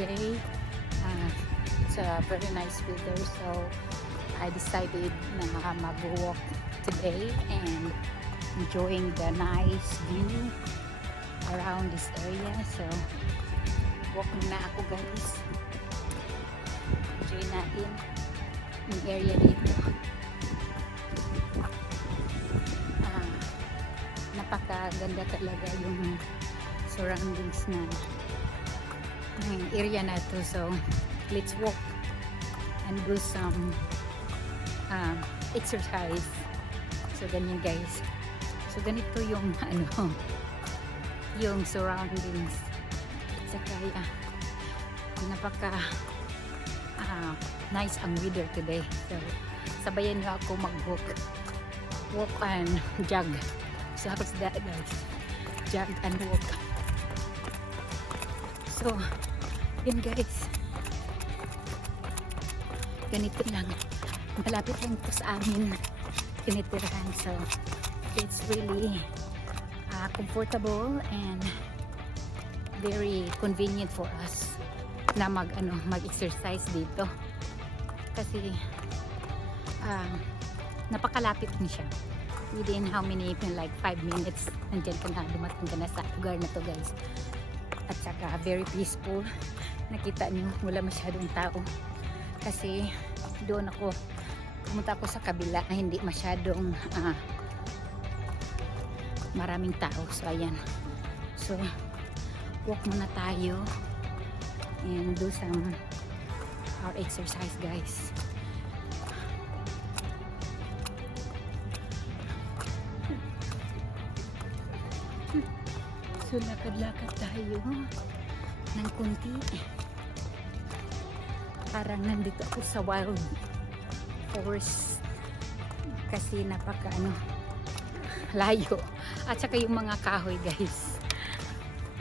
today. It's a very nice weather, so I decided na mag-walk today and enjoying the nice view around this area. So walk muna ako guys. Enjoy natin yung area dito. Napakaganda talaga yung surroundings na ng area na to. So let's walk and do some exercise. So ganyan guys. So ganito yung yung surroundings. At saka napaka nice ang weather today. So sabayan niyo ako walk and jog. So how's that guys? Jog and walk. So yun guys, ganito lang, malapit lang ito sa amin tinitirahan. So it's really comfortable and very convenient for us na mag-exercise dito kasi napakalapit din siya. Within how many, like 5 minutes nandiyan ka na, dumating ka na sa lugar na to guys. At saka very peaceful. Nakita niyo wala masyadong tao kasi doon pumunta ako sa kabila na hindi masyadong maraming tao. So ayan, so walk muna tayo and do some our exercise guys. So lakad-lakad tayo ng kunti. Parang nandito ako sa wild forest kasi napaka layo. At saka yung mga kahoy guys,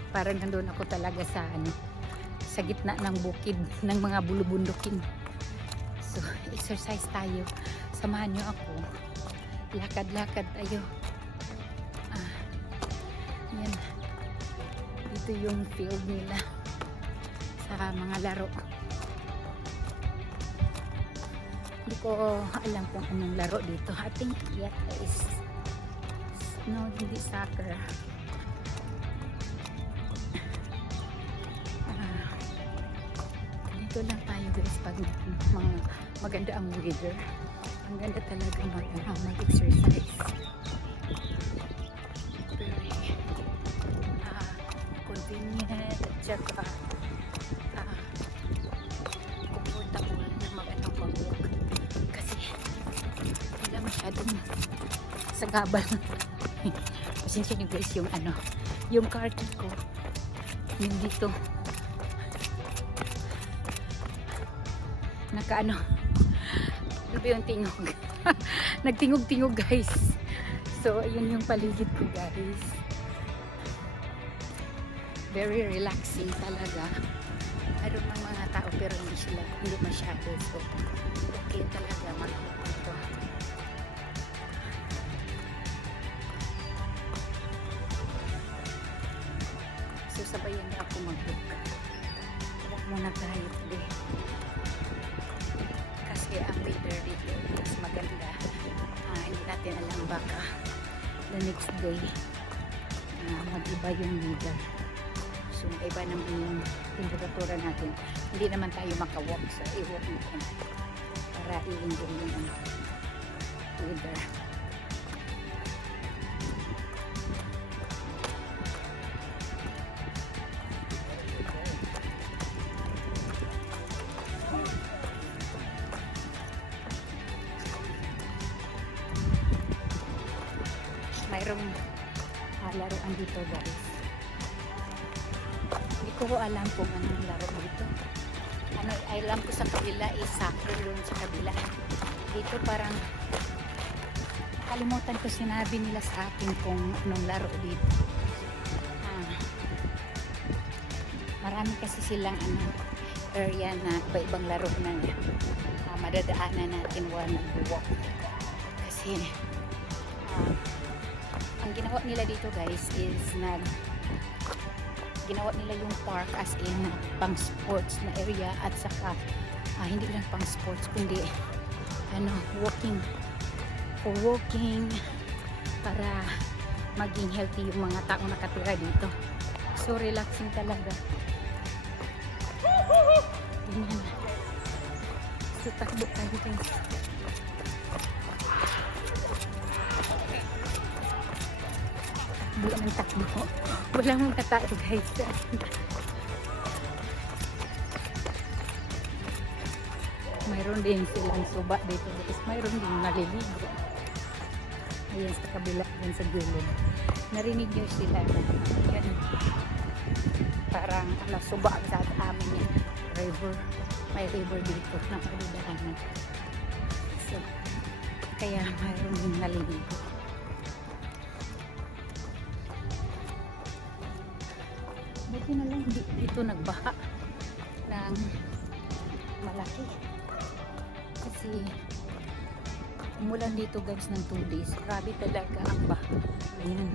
parang nandun ako talaga sa gitna ng bukid ng mga bulubundukin. So exercise tayo, samahan nyo ako, lakad-lakad tayo. Yan, dito yung field nila sa mga laro. Hindi ko alam kung anong laro dito. I think yata is hindi soccer. Dito lang tayo guys pag maganda ang weather. Ang ganda talaga mag-exercise. Very convenient at saka comfortable na mag-walk kasi wala masyadong sagabal. Pasensya niyo guys yung car key ko yung dito ano ba yung tingog nagtingog-tingog guys. So yun yung paligid ko guys, very relaxing talaga. Mayroon ng mga tao pero hindi masyado. So okay talaga mag-walk ito. So sabayan niya ako mag-walk. Walk muna tayo today kasi ang weather dito mas maganda. Hindi natin alam baka the next day mag-iba yung weather. So iba naman yung temperatura natin. Hindi naman tayo maka-walk, so i-walk natin para i-enjoy yung weather. Mayroong laruan dito guys. Hindi ko alam kung anong laro dito. Alam ko sa kabila is soccer doon sa kabila. Dito parang kalimutan ko, sinabi nila sa akin kung anong laro dito. Marami kasi silang area na iba-ibang laro na madadaanan natin while nag-walk. Kasi ang ginawa nila dito guys is ginawa nila yung park as in pang sports na area at saka hindi lang pang sports kundi ano, for walking para maging healthy yung mga taong nakatira dito. So relaxing talaga. Ganyan. So takbo tayo guys. Takbo ng takbo. Walang mga tao guys. Mayroon din silang suba dito. Tapos mayroon din naliligo. Ayan sa kabila, yan sa gilid. Narinig nyo sila na yan. Parang suba sa amin yan. River. May river dito na pagdadaanan. So, kaya mayroon din naliligo. Buti na lang dito nagbaha ng malaki. Kasi umulan dito guys ng 2 days. Grabe talaga ang baha. Ayan.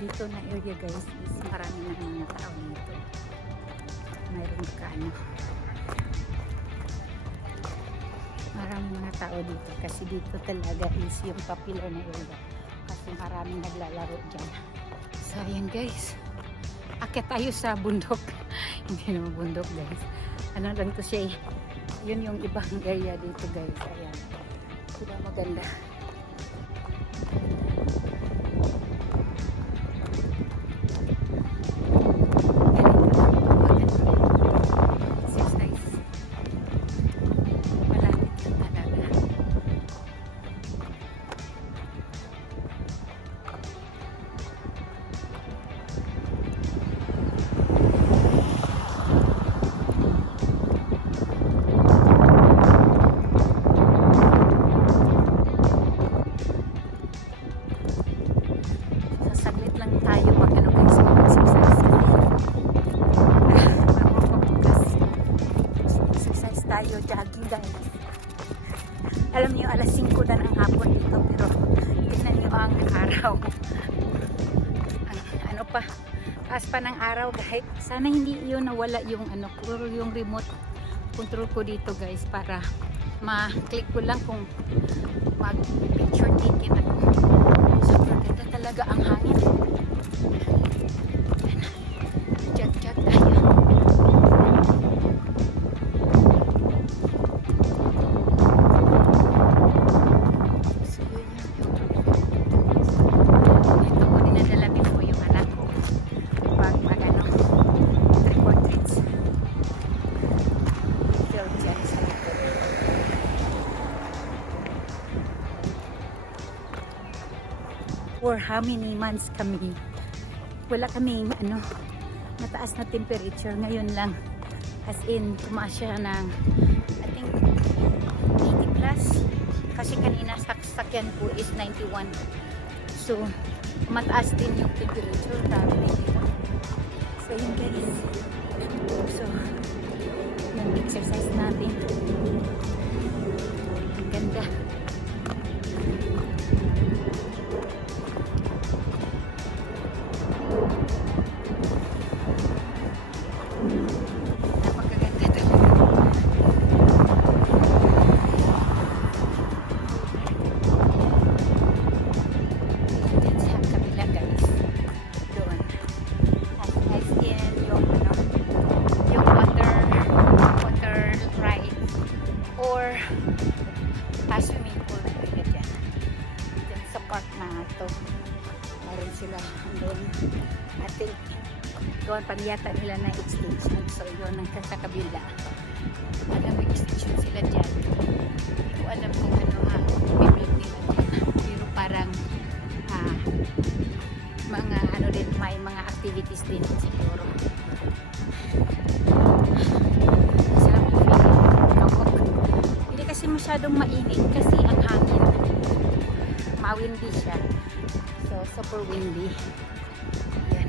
Dito na area guys is marami na mga tao dito. Mayroon ka ano. Marami mga tao dito kasi dito talaga is yung popular na area. Kasi maraming naglalaro dyan. So ayan guys. Akit tayo sa bundok. Hindi naman bundok guys. Ano lang to siya eh. Yun yung ibang area dito guys. Ayan. Diba maganda. Exercise. Malapit lang talaga. Saglit lang tayo mag ano guys, mag-exercise exercise tayo, jogging guys. Alam niyo alas 5 na ng hapon dito pero tignan niyo ang araw. Ano pa, taas pa ng araw guys. Sana hindi yun nawala yung ano, puro yung remote control ko dito guys para ma-click ko lang kung mag-picture ticket ako. Super ganda talaga ang hangin. Jag-jag tayo. So yun yung dito ko dinadala before yung anak ko pag mag-ano trick or treats. Feel dyan sa likod. For how many months kami wala kaming ano mataas na temperature. Ngayon lang as in tumaas siya ng I think 80 plus kasi kanina sakyan ko is 91 so mataas din yung temperature. Grabe 91. So yun guys, so yung exercise natin ang ganda. Napakaganda talaga. Yan sa kabila guys. Doon. As in yung ano, yung water ride or swimming pool na pwede dyan. Dyan sa park na ito. Meron sila doon. I think doon pa yata nila na extension. So yun ang sa kabila. Alam may extension sila dyan. Hindi ko alam kung ano bibig nila dyan. Pero parang mga ano din, may mga activities din siguro. Sarap yung feeling. Kawak. Hindi kasi masyadong mainit kasi ang hangin. Ma-windy siya. So super windy. Yan.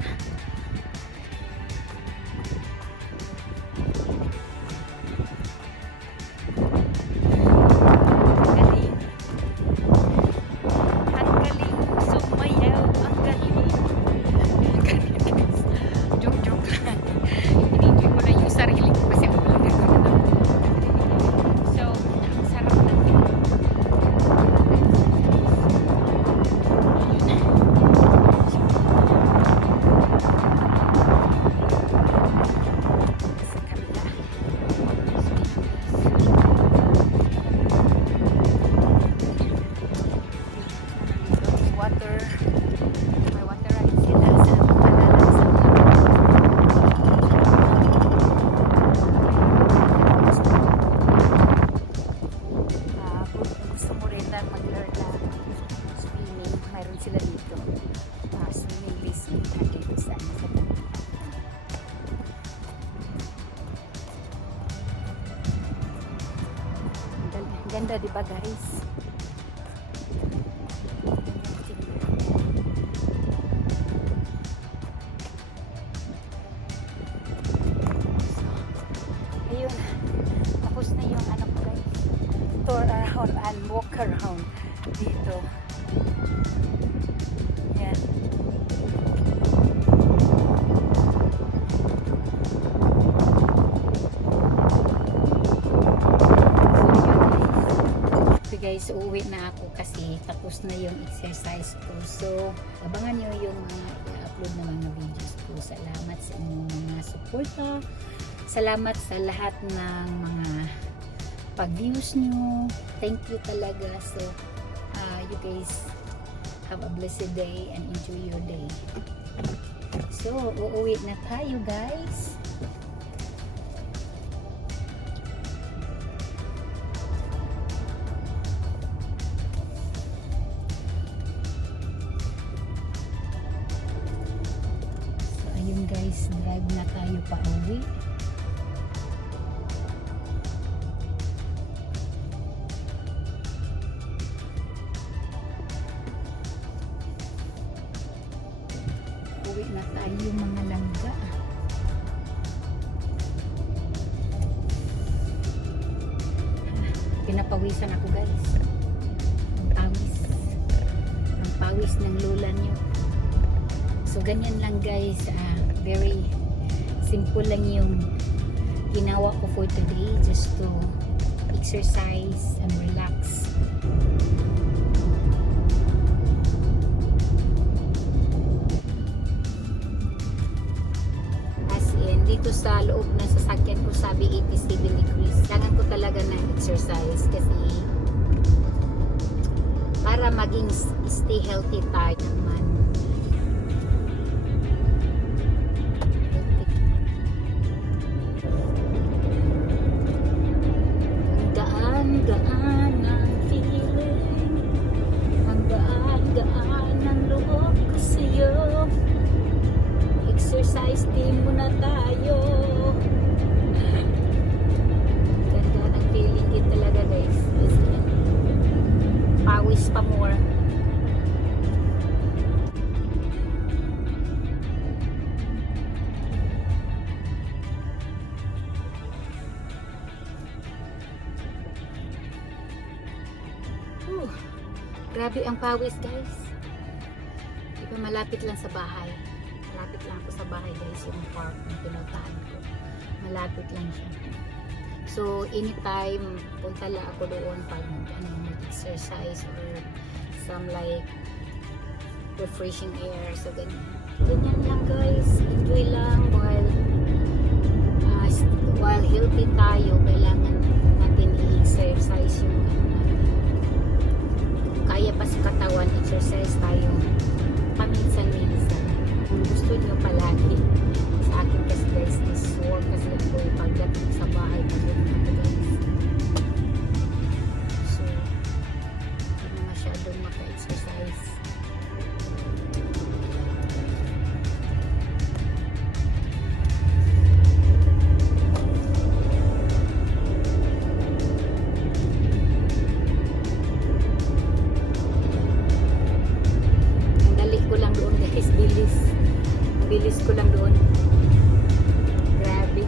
Ang galing sumayaw, ang galing. Ganda, di ba guys? Ayun, tapos na yung ano ko guys, tour around and walk around dito. Yan. So guys, uuwi na ako kasi tapos na yung exercise ko. So, abangan nyo yung mga i-upload na mga videos ko. Salamat sa inyong mga suporta. Salamat sa lahat ng mga pag-views nyo. Thank you talaga. So, you guys have a blessed day and enjoy your day. So, uuwi na tayo guys. So, ayun guys, drive na tayo pa uwi. Uwi na tayo mga langga. Pinapawisan ako guys. Ang pawis ng lola nyo. So ganyan lang guys. Very simple lang yung ginawa ko for today. Just to exercise and relax. Dito sa loob ng sasakyan ko sabi 87 degrees. Kailangan ko talaga ng exercise kasi para maging stay healthy tayo naman. Ang gaan ng feeling, ang gaan ng loob ko sa'yo. Exercise din muna tayo. Ganda ng feeling din talaga guys. Pawis pa more. Grabe ang pawis guys. Diba malapit lang sa bahay. Malapit lang ako sa bahay guys, yung park na pinuntahan ko. Malapit lang siya. So, anytime punta lang ako doon pag mag-exercise or some like refreshing air. So, ganyan. Ganyan lang guys. Enjoy lang while healthy tayo. Kailangan natin i-exercise yung kaya pa sa katawan, exercise tayo paminsan-minsan. Kung gusto nyo palagi. Sa akin kasi guys is sore kasi ako pagdating sa bahay pagod na ako guys. So, hindi na masyadong maka-exercise. Bilis ko lang doon. Grabe.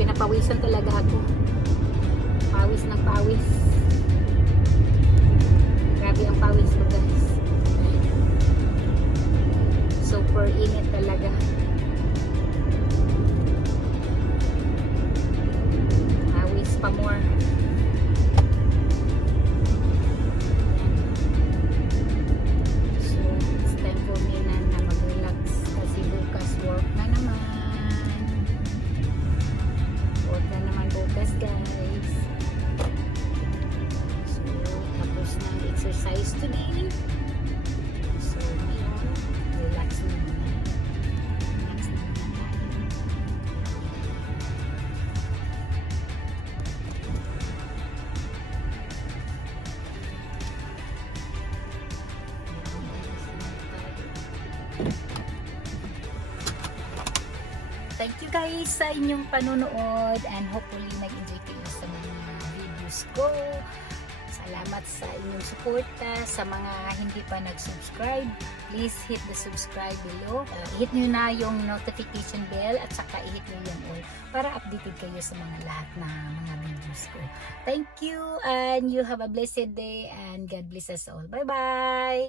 Pinapawisan talaga ako. Pawis ng pawis. Grabe ang pawis ko guys. Super init talaga. Pawis pa more. Exercise today. So, ngayon, relax na muna. Relax na muna tayo. Thank you guys sa inyong panonood and hopefully nag-enjoy kayo sa mga videos ko. Salamat sa inyong suporta. Sa mga hindi pa nag-subscribe, please hit the subscribe below. Hit nyo na yung notification bell at saka i-hit nyo yung all para updated kayo sa mga lahat na mga videos ko. Thank you and you have a blessed day and God bless us all. Bye-bye!